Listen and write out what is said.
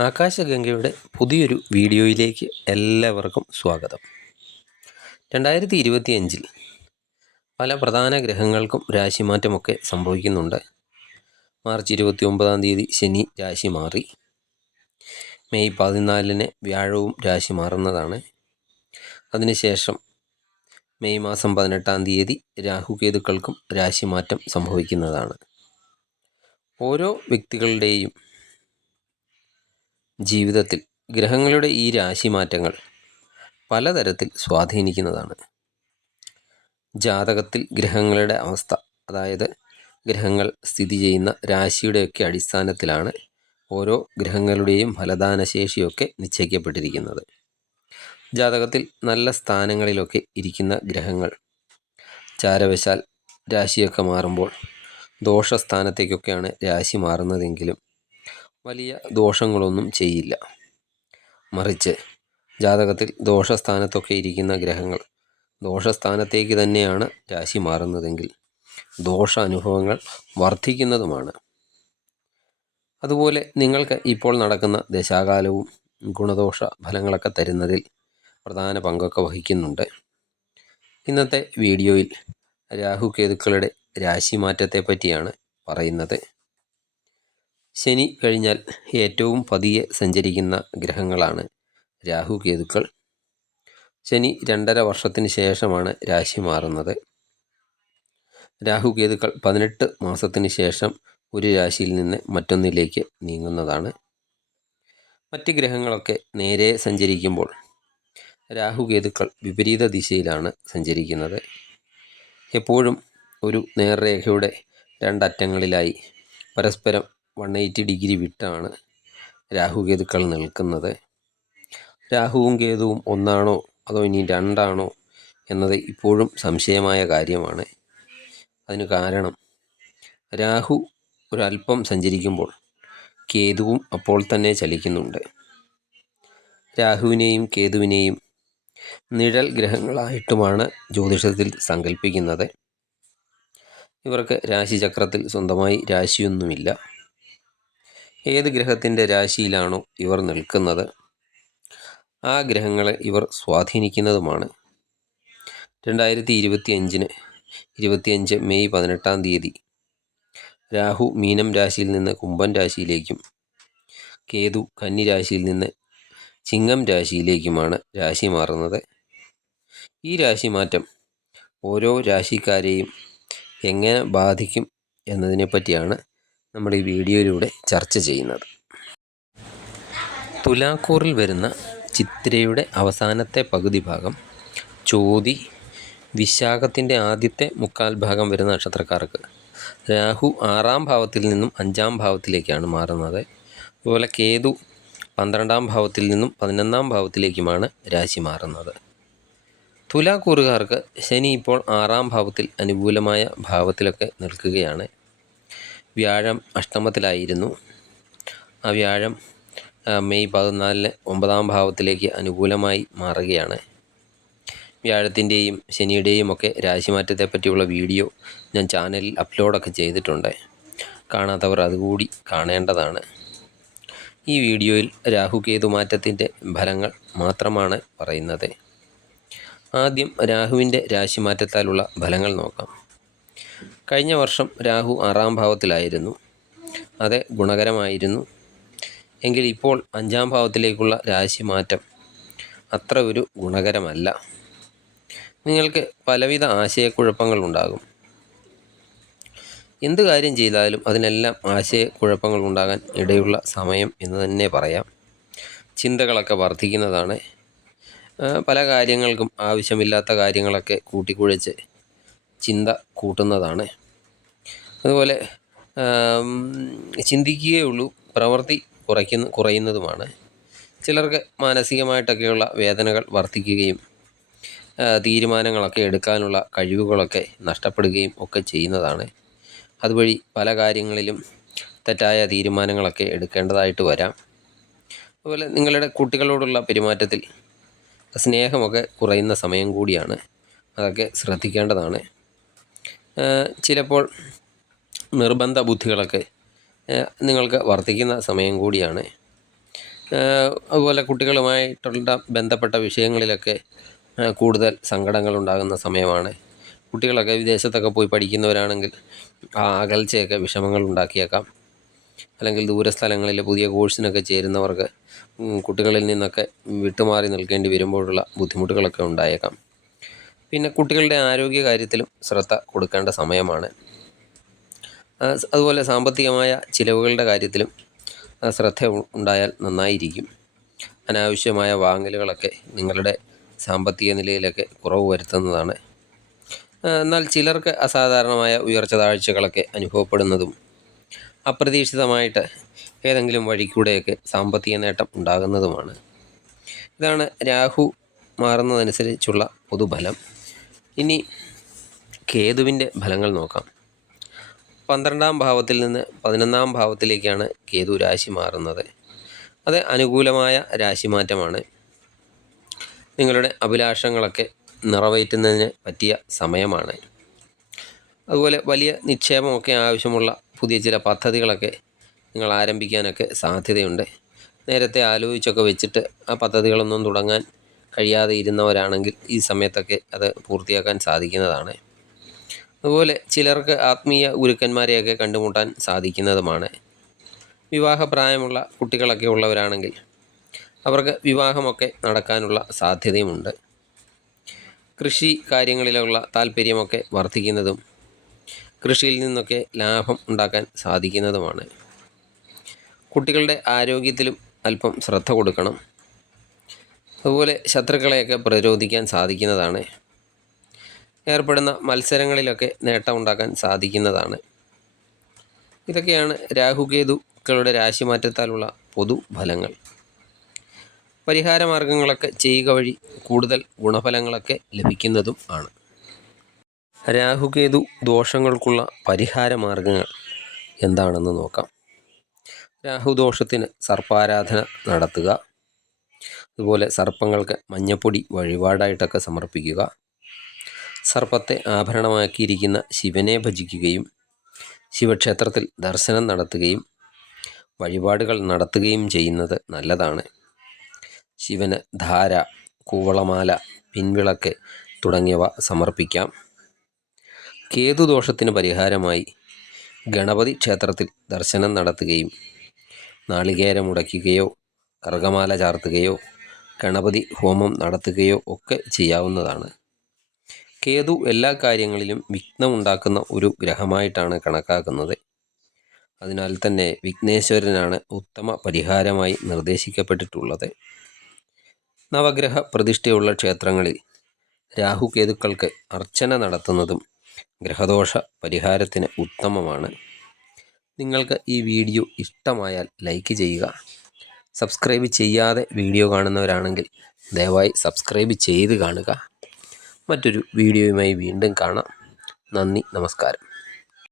ആകാശഗംഗയുടെ പുതിയൊരു വീഡിയോയിലേക്ക് എല്ലാവർക്കും സ്വാഗതം. 2025 പല പ്രധാന ഗ്രഹങ്ങൾക്കും രാശിമാറ്റമൊക്കെ സംഭവിക്കുന്നുണ്ട്. മാർച്ച് 29 ശനി രാശി മാറി. മെയ് 14 വ്യാഴവും രാശി മാറുന്നതാണ്. അതിനുശേഷം മെയ് മാസം 18 രാഹുകേതുക്കൾക്കും രാശിമാറ്റം സംഭവിക്കുന്നതാണ്. ഓരോ വ്യക്തികളുടെയും ജീവിതത്തിൽ ഗ്രഹങ്ങളുടെ ഈ രാശിമാറ്റങ്ങൾ പലതരത്തിൽ സ്വാധീനിക്കുന്നതാണ്. ജാതകത്തിൽ ഗ്രഹങ്ങളുടെ അവസ്ഥ, അതായത് ഗ്രഹങ്ങൾ സ്ഥിതി ചെയ്യുന്ന രാശിയുടെയൊക്കെ അടിസ്ഥാനത്തിലാണ് ഓരോ ഗ്രഹങ്ങളുടെയും ഫലദാനശേഷിയൊക്കെ നിശ്ചയിക്കപ്പെട്ടിരിക്കുന്നത്. ജാതകത്തിൽ നല്ല സ്ഥാനങ്ങളിലൊക്കെ ഇരിക്കുന്ന ഗ്രഹങ്ങൾ ചാരവശാൽ രാശിയൊക്കെ മാറുമ്പോൾ ദോഷസ്ഥാനത്തേക്കൊക്കെയാണ് രാശി മാറുന്നതെങ്കിലും വലിയ ദോഷങ്ങളൊന്നും ചെയ്യില്ല. മറിച്ച് ജാതകത്തിൽ ദോഷസ്ഥാനത്തൊക്കെ ഇരിക്കുന്ന ഗ്രഹങ്ങൾ ദോഷസ്ഥാനത്തേക്ക് തന്നെയാണ് രാശി മാറുന്നതെങ്കിൽ ദോഷ അനുഭവങ്ങൾ വർദ്ധിക്കുന്നതുമാണ്. അതുപോലെ നിങ്ങൾക്ക് ഇപ്പോൾ നടക്കുന്ന ദശാകാലവും ഗുണദോഷ ഫലങ്ങളൊക്കെ തരുന്നതിൽ പ്രധാന പങ്കൊക്കെ വഹിക്കുന്നുണ്ട്. ഇന്നത്തെ വീഡിയോയിൽ രാഹുകേതുക്കളുടെ രാശിമാറ്റത്തെ പറ്റിയാണ് പറയുന്നത്. ശനി കഴിഞ്ഞാൽ ഏറ്റവും പതിയെ സഞ്ചരിക്കുന്ന ഗ്രഹങ്ങളാണ് രാഹുകേതുക്കൾ. ശനി 2.5 വർഷത്തിന് ശേഷമാണ് രാശി മാറുന്നത്. രാഹുകേതുക്കൾ 18 മാസത്തിന് ശേഷം ഒരു രാശിയിൽ നിന്ന് മറ്റൊന്നിലേക്ക് നീങ്ങുന്നതാണ്. മറ്റ് ഗ്രഹങ്ങളൊക്കെ നേരെ സഞ്ചരിക്കുമ്പോൾ രാഹുകേതുക്കൾ വിപരീത ദിശയിലാണ് സഞ്ചരിക്കുന്നത്. എപ്പോഴും ഒരു നേർരേഖയുടെ രണ്ടറ്റങ്ങളിലായി പരസ്പരം 180 ഡിഗ്രി വിട്ടാണ് രാഹുകേതുക്കൾ നിൽക്കുന്നത്. രാഹുവും കേതുവും ഒന്നാണോ അതോ ഇനി രണ്ടാണോ എന്നത് ഇപ്പോഴും സംശയമായ കാര്യമാണ്. അതിന് കാരണം രാഹു ഒരല്പം സഞ്ചരിക്കുമ്പോൾ കേതുവും അപ്പോൾ തന്നെ ചലിക്കുന്നുണ്ട്. രാഹുവിനെയും കേതുവിനെയും നിഴൽ ഗ്രഹങ്ങളായിട്ടുമാണ് ജ്യോതിഷത്തിൽ സങ്കല്പിക്കുന്നത്. ഇവർക്ക് രാശിചക്രത്തിൽ സ്വന്തമായി രാശിയൊന്നുമില്ല. ഏത് ഗ്രഹത്തിൻ്റെ രാശിയിലാണോ ഇവർ നിൽക്കുന്നത് ആ ഗ്രഹങ്ങളെ ഇവർ സ്വാധീനിക്കുന്നതുമാണ്. 2025 മെയ് 18 രാഹു മീനം രാശിയിൽ നിന്ന് കുംഭൻ രാശിയിലേക്കും കേതു കന്നി രാശിയിൽ നിന്ന് ചിങ്ങം രാശിയിലേക്കുമാണ് രാശി മാറുന്നത്. ഈ രാശിമാറ്റം ഓരോ രാശിക്കാരെയും എങ്ങനെ ബാധിക്കും എന്നതിനെപ്പറ്റിയാണ് നമ്മൾ ഈ വീഡിയോയിലൂടെ ചർച്ച ചെയ്യുന്നത്. തുലാക്കൂറിൽ വരുന്ന ചിത്തിരയുടെ അവസാനത്തെ പകുതി ഭാഗം, ചോതി, വിശാഖത്തിൻ്റെ ആദ്യത്തെ 1/4 ഭാഗം വരുന്ന നക്ഷത്രക്കാർക്ക് രാഹു 6-ാം ഭാവത്തിൽ നിന്നും 5-ാം ഭാവത്തിലേക്കാണ് മാറുന്നത്. അതുപോലെ കേതു 12-ാം ഭാവത്തിൽ നിന്നും 11-ാം ഭാവത്തിലേക്കുമാണ് രാശി മാറുന്നത്. തുലാക്കൂറുകാർക്ക് ശനി ഇപ്പോൾ 6-ാം ഭാവത്തിൽ അനുകൂലമായ ഭാവത്തിലൊക്കെ നിൽക്കുകയാണ്. വ്യാഴം അഷ്ടമത്തിലായിരുന്നു. ആ വ്യാഴം മെയ് 14 9-ാം ഭാവത്തിലേക്ക് അനുകൂലമായി മാറുകയാണ്. വ്യാഴത്തിൻ്റെയും ശനിയുടെയും ഒക്കെ രാശിമാറ്റത്തെ പറ്റിയുള്ള വീഡിയോ ഞാൻ ചാനലിൽ അപ്ലോഡൊക്കെ ചെയ്തിട്ടുണ്ട്. കാണാത്തവർ അതുകൂടി കാണേണ്ടതാണ്. ഈ വീഡിയോയിൽ രാഹുകേതു മാറ്റത്തിൻ്റെ ഫലങ്ങൾ മാത്രമാണ് പറയുന്നത്. ആദ്യം രാഹുവിൻ്റെ രാശിമാറ്റത്താലുള്ള ഫലങ്ങൾ നോക്കാം. കഴിഞ്ഞ വർഷം രാഹു 6-ാം ഭാവത്തിലായിരുന്നു. അത് ഗുണകരമായിരുന്നു. എങ്കിൽ ഇപ്പോൾ 5-ാം ഭാവത്തിലേക്കുള്ള രാശിമാറ്റം അത്ര ഒരു ഗുണകരമല്ല. നിങ്ങൾക്ക് പലവിധ ആശയക്കുഴപ്പങ്ങളുണ്ടാകും. എന്ത് കാര്യം ചെയ്താലും അതിനെല്ലാം ആശയക്കുഴപ്പങ്ങൾ ഉണ്ടാകാൻ ഇടയുള്ള സമയം എന്ന് തന്നെ പറയാം. ചിന്തകളൊക്കെ വർദ്ധിക്കുന്നതാണ്. പല കാര്യങ്ങൾക്കും ആവശ്യമില്ലാത്ത കാര്യങ്ങളൊക്കെ കൂട്ടിക്കുഴച്ച് ചിന്ത കൂട്ടുന്നതാണ്. അതുപോലെ ചിന്തിക്കുകയുള്ളൂ, പ്രവൃത്തി കുറയുന്നതുമാണ്. ചിലർക്ക് മാനസികമായിട്ടൊക്കെയുള്ള വേദനകൾ വർദ്ധിക്കുകയും തീരുമാനങ്ങളൊക്കെ എടുക്കാനുള്ള കഴിവുകളൊക്കെ നഷ്ടപ്പെടുകയും ഒക്കെ ചെയ്യുന്നതാണ്. അതുവഴി പല കാര്യങ്ങളിലും തെറ്റായ തീരുമാനങ്ങളൊക്കെ എടുക്കേണ്ടതായിട്ട് വരാം. അതുപോലെ നിങ്ങളുടെ കുട്ടികളോടുള്ള പെരുമാറ്റത്തിൽ സ്നേഹമൊക്കെ കുറയുന്ന സമയം കൂടിയാണ്. അതൊക്കെ ശ്രദ്ധിക്കേണ്ടതാണ്. ചിലപ്പോൾ നിർബന്ധ ബുദ്ധികളൊക്കെ നിങ്ങൾക്ക് വർദ്ധിക്കുന്ന സമയം കൂടിയാണ്. അതുപോലെ കുട്ടികളുമായിട്ടുള്ള ബന്ധപ്പെട്ട വിഷയങ്ങളിലൊക്കെ കൂടുതൽ സങ്കടങ്ങളുണ്ടാകുന്ന സമയമാണ്. കുട്ടികളൊക്കെ വിദേശത്തൊക്കെ പോയി പഠിക്കുന്നവരാണെങ്കിൽ ആ അകൽച്ചയൊക്കെ വിഷമങ്ങൾ ഉണ്ടാക്കിയേക്കാം. അല്ലെങ്കിൽ ദൂരസ്ഥലങ്ങളിൽ പുതിയ കോഴ്സിനൊക്കെ ചേരുന്നവർക്ക് കുട്ടികളിൽ നിന്നൊക്കെ വിട്ടുമാറി നിൽക്കേണ്ടി വരുമ്പോഴുള്ള ബുദ്ധിമുട്ടുകളൊക്കെ ഉണ്ടായേക്കാം. പിന്നെ കുട്ടികളുടെ ആരോഗ്യ കാര്യത്തിലും ശ്രദ്ധ കൊടുക്കേണ്ട സമയമാണ്. അതുപോലെ സാമ്പത്തികമായ ചിലവുകളുടെ കാര്യത്തിലും ശ്രദ്ധ ഉണ്ടായാൽ നന്നായിരിക്കും. അനാവശ്യമായ വാങ്ങലുകളൊക്കെ നിങ്ങളുടെ സാമ്പത്തിക നിലയിലൊക്കെ കുറവ് വരുത്തുന്നതാണ്. എന്നാൽ ചിലർക്ക് അസാധാരണമായ ഉയർച്ച താഴ്ചകളൊക്കെ അനുഭവപ്പെടുന്നതും അപ്രതീക്ഷിതമായിട്ട് ഏതെങ്കിലും വഴിക്കൂടെയൊക്കെ സാമ്പത്തിക നേട്ടം ഉണ്ടാകുന്നതുമാണ്. ഇതാണ് രാഹു മാറുന്നതനുസരിച്ചുള്ള പൊതുഫലം. ഇനി കേതുവിൻ്റെ ഫലങ്ങൾ നോക്കാം. 12ാം ഭാവത്തിൽ നിന്ന് 11ാം ഭാവത്തിലേക്കാണ് കേതു രാശി മാറുന്നത്. അത് അനുകൂലമായ രാശിമാറ്റമാണ്. നിങ്ങളുടെ അഭിലാഷങ്ങളൊക്കെ നിറവേറ്റുന്നതിന് പറ്റിയ സമയമാണ്. അതുപോലെ വലിയ നിക്ഷേപമൊക്കെ ആവശ്യമുള്ള പുതിയ ചില പദ്ധതികളൊക്കെ നിങ്ങൾ ആരംഭിക്കാനൊക്കെ സാധ്യതയുണ്ട്. നേരത്തെ ആലോചിച്ചൊക്കെ വെച്ചിട്ട് ആ പദ്ധതികളൊന്നും തുടങ്ങാൻ കഴിയാതെ ഇരുന്നവരാണെങ്കിൽ ഈ സമയത്തൊക്കെ അത് പൂർത്തിയാക്കാൻ സാധിക്കുന്നതാണ്. അതുപോലെ ചിലർക്ക് ആത്മീയ ഗുരുക്കന്മാരെയൊക്കെ കണ്ടുമുട്ടാൻ സാധിക്കുന്നതുമാണ്. വിവാഹപ്രായമുള്ള കുട്ടികളൊക്കെ ഉള്ളവരാണെങ്കിൽ അവർക്ക് വിവാഹമൊക്കെ നടക്കാനുള്ള സാധ്യതയുമുണ്ട്. കൃഷി കാര്യങ്ങളിലുള്ള താല്പര്യമൊക്കെ വർദ്ധിക്കുന്നതും കൃഷിയിൽ നിന്നൊക്കെ ലാഭം ഉണ്ടാക്കാൻ സാധിക്കുന്നതുമാണ്. കുട്ടികളുടെ ആരോഗ്യത്തിലും അല്പം ശ്രദ്ധ കൊടുക്കണം. അതുപോലെ ശത്രുക്കളെയൊക്കെ പ്രതിരോധിക്കാൻ സാധിക്കുന്നതാണ്. ഏർപ്പെടുന്ന മത്സരങ്ങളിലൊക്കെ നേട്ടമുണ്ടാക്കാൻ സാധിക്കുന്നതാണ്. ഇതൊക്കെയാണ് രാഹുകേതുക്കളുടെ രാശിമാറ്റത്താലുള്ള പൊതുഫലങ്ങൾ. പരിഹാരമാർഗങ്ങളൊക്കെ ചെയ്യുക വഴി കൂടുതൽ ഗുണഫലങ്ങളൊക്കെ ലഭിക്കുന്നതും ആണ്. രാഹുകേതു ദോഷങ്ങൾക്കുള്ള പരിഹാരമാർഗങ്ങൾ എന്താണെന്ന് നോക്കാം. രാഹുദോഷത്തിന് സർപ്പാരാധന നടത്തുക. അതുപോലെ സർപ്പങ്ങൾക്ക് മഞ്ഞപ്പൊടി വഴിപാടായിട്ടൊക്കെ സമർപ്പിക്കുക. സർപ്പത്തെ ആഭരണമാക്കിയിരിക്കുന്ന ശിവനെ ഭജിക്കുകയും ശിവക്ഷേത്രത്തിൽ ദർശനം നടത്തുകയും വഴിപാടുകൾ നടത്തുകയും ചെയ്യുന്നത് നല്ലതാണ്. ശിവന് ധാര, കൂവളമാല, പിൻവിളക്ക് തുടങ്ങിയവ സമർപ്പിക്കാം. കേതുദോഷത്തിന് പരിഹാരമായി ഗണപതി ക്ഷേത്രത്തിൽ ദർശനം നടത്തുകയും നാളികേരം ഉടയ്ക്കുകയോ കർഗമാല ചാർത്തുകയോ ഗണപതി ഹോമം നടത്തുകയോ ഒക്കെ ചെയ്യാവുന്നതാണ്. കേതു എല്ലാ കാര്യങ്ങളിലും വിഘ്നമുണ്ടാക്കുന്ന ഒരു ഗ്രഹമായിട്ടാണ് കണക്കാക്കുന്നത്. അതിനാൽ തന്നെ വിഘ്നേശ്വരനാണ് ഉത്തമ പരിഹാരമായി നിർദ്ദേശിക്കപ്പെട്ടിട്ടുള്ളത്. നവഗ്രഹ പ്രതിഷ്ഠയുള്ള ക്ഷേത്രങ്ങളിൽ രാഹുകേതുക്കൾക്ക് അർച്ചന നടത്തുന്നതും ഗ്രഹദോഷ പരിഹാരത്തിന് ഉത്തമമാണ്. നിങ്ങൾക്ക് ഈ വീഡിയോ ഇഷ്ടമായാൽ ലൈക്ക് ചെയ്യുക. സബ്സ്ക്രൈബ് ചെയ്യാതെ വീഡിയോ കാണുന്നവരാണെങ്കിൽ ദയവായി സബ്സ്ക്രൈബ് ചെയ്ത് കാണുക. മറ്റൊരു വീഡിയോയുമായി വീണ്ടും കാണാം. നന്ദി, നമസ്കാരം.